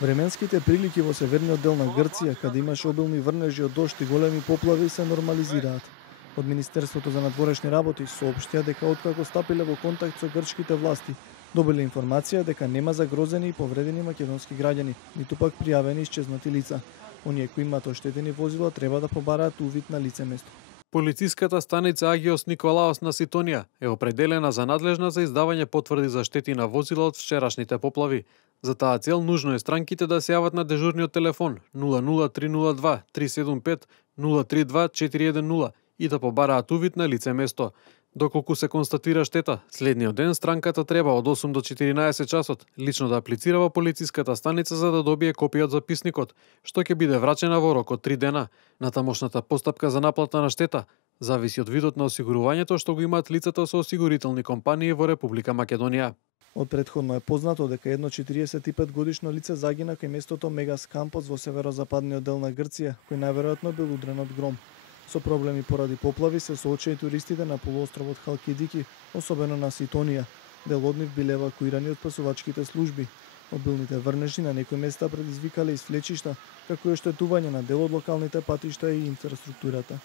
Временските прилики во северниот дел на Грција, каде имаше обилни врнежи од дожд и големи поплави, се нормализираат. Од Министерството за надворешни работи соопштија дека откако стапиле во контакт со грчките власти, добиле информација дека нема загрозени и повредени македонски граѓани, ниту пак пријавени исчезнати лица. Оние кои имаат оштетени возила треба да побараат увид на лице место. Полициската станица Агиос Николаос на Ситонија е определена за надлежна за издавање потврди за штети на возила од вчерашните поплави. За таа цел нужно е странките да се јават на дежурниот телефон 00302 375 032 410 и да побараат увид на лице место. Доколку се констатира штета, следниот ден странката треба од 8 до 14 часот лично да аплицира во полициската станица за да добие копија од записникот, што ќе биде врачена во рок од 3 дена. Натамошната постапка за наплата на штета зависи од видот на осигурувањето што го имаат лицата со осигурителни компании во Република Македонија. Од претходно е познато дека едно 45 годишно лице загина кај местото Мегас Кампос во северозападниот дел на Грција, кој најверојатно бил удрен од гром. Со проблеми поради поплави се соочија и туристите на полуостровот Халкидики, особено на Ситонија. Дел од нив биле евакуирани од спасувачките служби. Обилните врнежи на некои места предизвикале исвлечишта, како и оштетување на дел од локалните патишта и инфраструктурата.